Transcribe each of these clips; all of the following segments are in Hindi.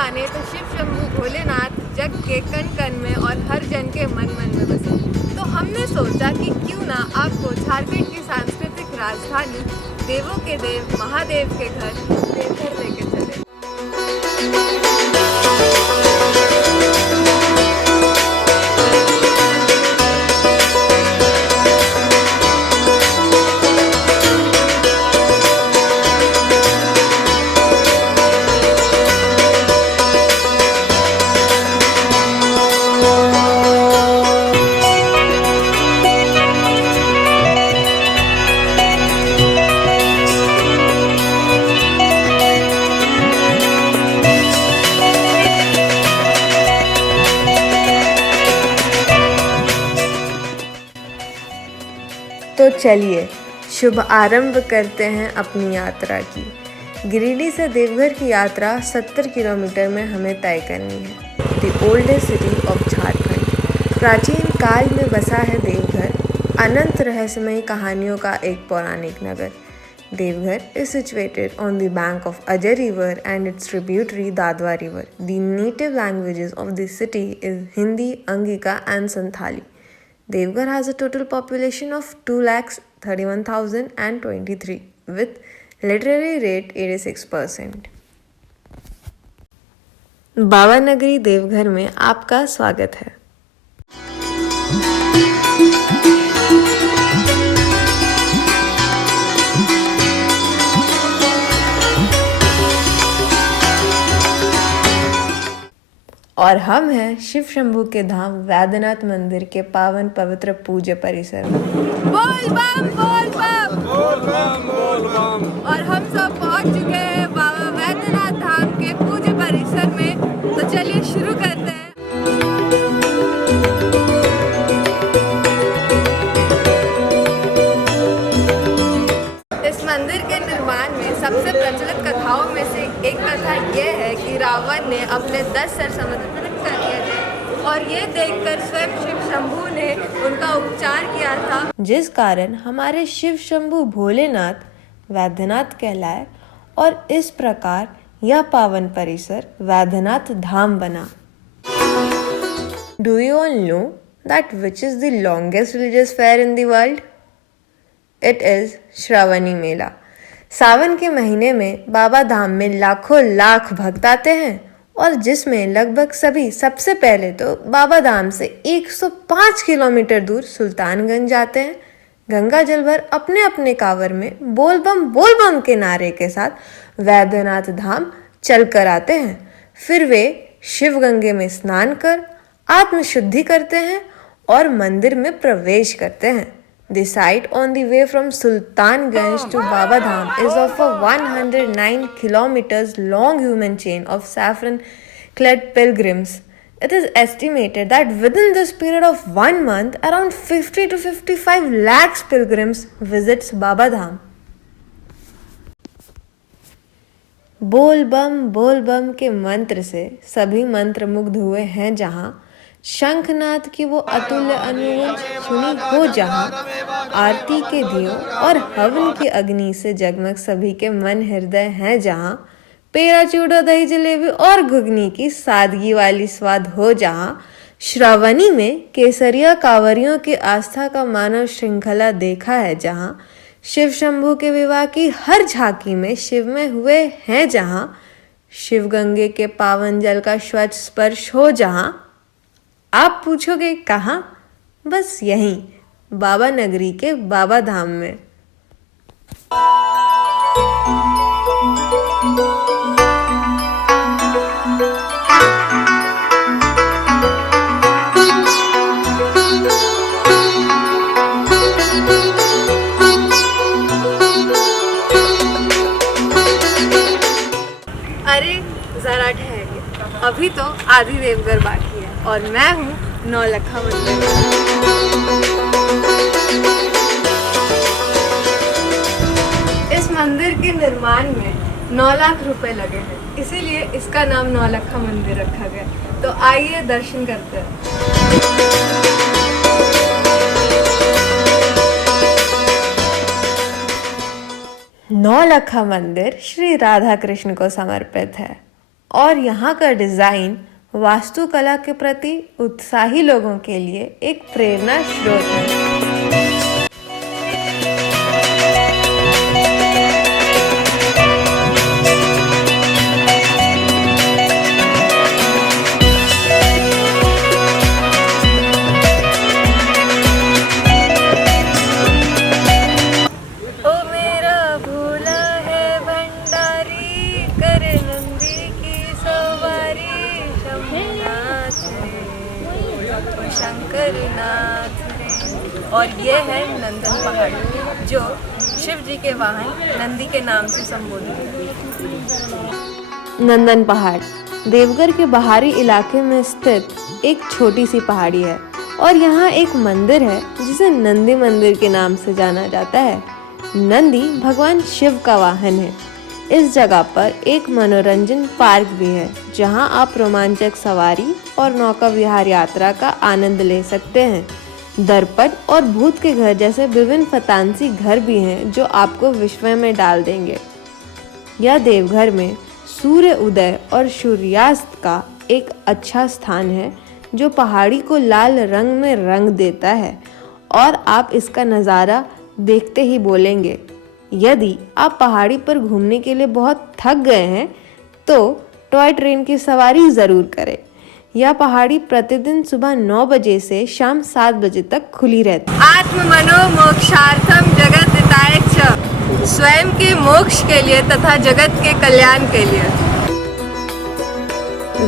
माने तो शिव शंभू भोलेनाथ जग के कण कण में और हर जन के मन मन में बसे। तो हमने सोचा कि क्यों ना आपको झारखंड की सांस्कृतिक राजधानी देवों के देव महादेव के घर देवघर लेके चले। तो चलिए शुभ आरंभ करते हैं अपनी यात्रा की। गिरिडीह से देवघर की यात्रा 70 किलोमीटर में हमें तय करनी है। The oldest city of Jharkhand. प्राचीन काल में बसा है देवघर, अनंत रहस्यमयी कहानियों का एक पौराणिक नगर। Deoghar is situated on the bank of Ajay River and its tributary Dadwa River. The native languages of the city is Hindi, Angika and Santhali. Devghar has a total population of 2,31,023 with literary rate 86%. बाबा नगरी देवघर में आपका स्वागत है। और हम हैं शिव शंभू के धाम वैद्यनाथ मंदिर के पावन पवित्र पूज्य परिसर में। बोल बम बोल बम बोल बम बोल बम। और हम सब पहुंच चुके हैं बाबा वैद्यनाथ धाम के पूज्य परिसर में। तो चलिए शुरू करते हैं। इस मंदिर के निर्माण में सबसे प्रचलित कथाओं में से एक कथा यह है कि रावण ने अपने 10 सर समुद्र में कर दिए थे और ये देखकर स्वयं शिव शंभू ने उनका उपचार किया था, जिस कारण हमारे शिव शंभू भोलेनाथ वैद्यनाथ कहलाए और इस प्रकार यह पावन परिसर वैद्यनाथ धाम बना। Do you all know that which is the longest religious fair in the world? It is Shravani मेला। सावन के महीने में बाबा धाम में लाखों लाख भक्त आते हैं और जिसमें लगभग सभी सबसे पहले तो बाबा धाम से 105 किलोमीटर दूर सुल्तानगंज जाते हैं। गंगा जल भर अपने अपने कांवर में बोल बम के नारे के साथ वैद्यनाथ धाम चल कर आते हैं। फिर वे शिव गंगे में स्नान कर आत्म शुद्धि करते हैं और मंदिर में प्रवेश करते हैं। The site on the way from Sultanganj to Baba Dham is of a 109 kilometers long human chain of saffron-clad pilgrims. It is estimated that within this period of 1 month, around 50 to 55 lakhs pilgrims visits Baba Dham. बोल बम के मंत्र से सभी मंत्रमुग्ध हुए हैं जहां शंखनाद की वो अतुल्य अनुगुंज सुनी हो जहां आरती के दियों और हवन की अग्नि से जगमग सभी के मन हृदय हैं जहां पेड़ा चूड़ा दही जलेबी और घुगनी की सादगी वाली स्वाद हो जहां श्रावणी में केसरिया कांवरियों की आस्था का मानव श्रृंखला देखा है जहां शिव शंभू के विवाह की हर झांकी में शिवमय हुए हैं जहां शिव गंगे के पावन जल का स्वच्छ स्पर्श हो जहां आप पूछोगे कहाँ? बस यहीं बाबा नगरी के बाबा धाम में। अरे जरा ठहरिए, अभी तो आधी देवघर बाकी है और मैं हूँ नौलखा मंदिर। इस मंदिर के निर्माण में 9 लाख रुपए लगे हैं, इसीलिए इसका नाम नौलखा मंदिर रखा गया। तो आइए दर्शन करते हैं। नौलखा मंदिर श्री राधा कृष्ण को समर्पित है। और यहाँ का डिज़ाइन वास्तुकला के प्रति उत्साही लोगों के लिए एक प्रेरणा स्रोत है। शंकरनाथ रे। और ये है नंदन पहाड़ जो शिव जी के वाहन नंदी के नाम से संबोधित है। नंदन पहाड़ देवघर के बाहरी इलाके में स्थित एक छोटी सी पहाड़ी है और यहाँ एक मंदिर है जिसे नंदी मंदिर के नाम से जाना जाता है। नंदी भगवान शिव का वाहन है। इस जगह पर एक मनोरंजन पार्क भी है जहां आप रोमांचक सवारी और नौका विहार यात्रा का आनंद ले सकते हैं। दर्पण और भूत के घर जैसे विभिन्न फतांसी घर भी हैं जो आपको विस्मय में डाल देंगे। यह देवघर में सूर्य उदय और सूर्यास्त का एक अच्छा स्थान है जो पहाड़ी को लाल रंग में रंग देता है और आप इसका नज़ारा देखते ही बोलेंगे। यदि आप पहाड़ी पर घूमने के लिए बहुत थक गए हैं तो टॉय ट्रेन की सवारी ज़रूर करें। यह पहाड़ी प्रतिदिन सुबह 9 बजे से शाम 7 बजे तक खुली रहती है। आत्म मनो मोक्षार्थम जगत हिताय च, स्वयं के मोक्ष के लिए तथा जगत के कल्याण के लिए।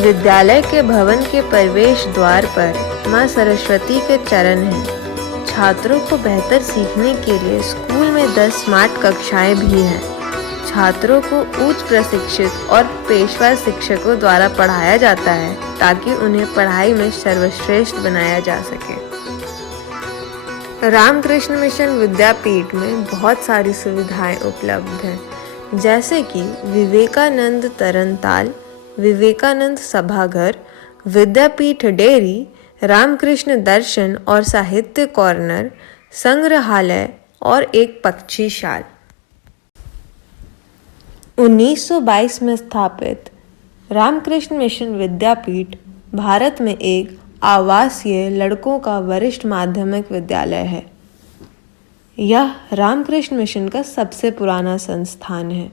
विद्यालय के भवन के प्रवेश द्वार पर माँ सरस्वती के चरण हैं। छात्रों को बेहतर सीखने के लिए स्कूल में 10 स्मार्ट कक्षाएं भी हैं। छात्रों को उच्च प्रशिक्षित और पेशवा शिक्षकों द्वारा पढ़ाया जाता है ताकि उन्हें पढ़ाई में सर्वश्रेष्ठ बनाया जा सके। रामकृष्ण मिशन विद्यापीठ में बहुत सारी सुविधाएं उपलब्ध हैं जैसे कि विवेकानंद तरनताल, विवेकानंद सभाघर, विद्यापीठ डेयरी, रामकृष्ण दर्शन और साहित्य कॉर्नर, संग्रहालय और एक पक्षीशाल। 1922 में स्थापित रामकृष्ण मिशन विद्यापीठ भारत में एक आवासीय लड़कों का वरिष्ठ माध्यमिक विद्यालय है। यह रामकृष्ण मिशन का सबसे पुराना संस्थान है।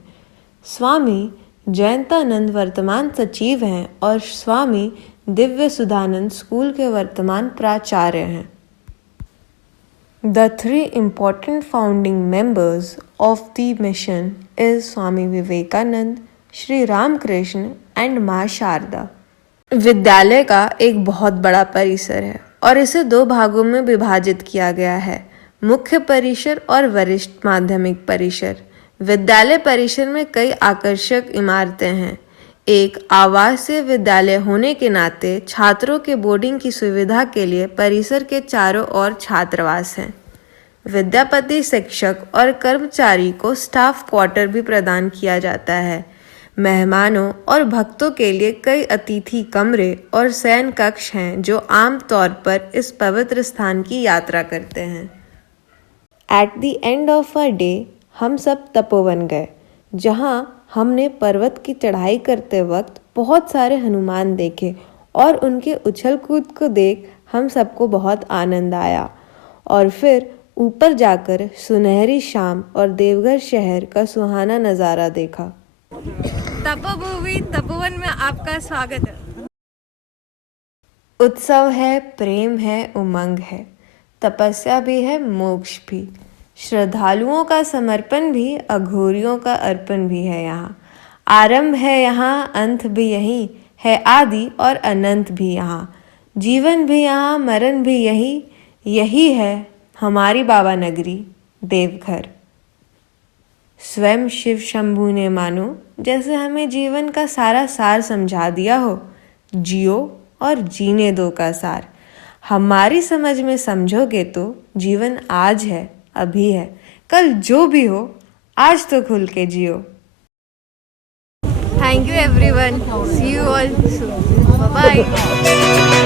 स्वामी जयंतानंद वर्तमान सचिव हैं और स्वामी दिव्य सुधानंद स्कूल के वर्तमान प्राचार्य हैं। The 3 important founding members of the mission is Swami Vivekanand, Shri Ramakrishna and माँ शारदा। विद्यालय का एक बहुत बड़ा परिसर है और इसे 2 भागों में विभाजित किया गया है, मुख्य परिसर और वरिष्ठ माध्यमिक परिसर। विद्यालय परिसर में कई आकर्षक इमारतें हैं। एक आवासीय विद्यालय होने के नाते छात्रों के बोर्डिंग की सुविधा के लिए परिसर के चारों ओर छात्रावास हैं। विद्यापति शिक्षक और कर्मचारी को स्टाफ क्वार्टर भी प्रदान किया जाता है। मेहमानों और भक्तों के लिए कई अतिथि कमरे और शयन कक्ष हैं जो आम तौर पर इस पवित्र स्थान की यात्रा करते हैं। At the end of a day हम सब तपोवन गए जहाँ हमने पर्वत की चढ़ाई करते वक्त बहुत सारे हनुमान देखे और उनके उछल कूद को देख हम सबको बहुत आनंद आया। और फिर ऊपर जाकर सुनहरी शाम और देवघर शहर का सुहाना नज़ारा देखा। तपोभूमि तपोवन में आपका स्वागत है। उत्सव है, प्रेम है, उमंग है, तपस्या भी है, मोक्ष भी, श्रद्धालुओं का समर्पण भी, अघोरियों का अर्पण भी है। यहाँ आरंभ है, यहाँ अंत भी यही है, आदि और अनंत भी यहाँ, जीवन भी यहाँ, मरण भी यही है हमारी बाबा नगरी देवघर। स्वयं शिव शंभू ने मानो जैसे हमें जीवन का सारा सार समझा दिया हो, जियो और जीने दो का सार। हमारी समझ में समझोगे तो जीवन आज है, अभी है, कल जो भी हो, आज तो खुल के जियो। Thank you everyone, see you all soon, bye bye.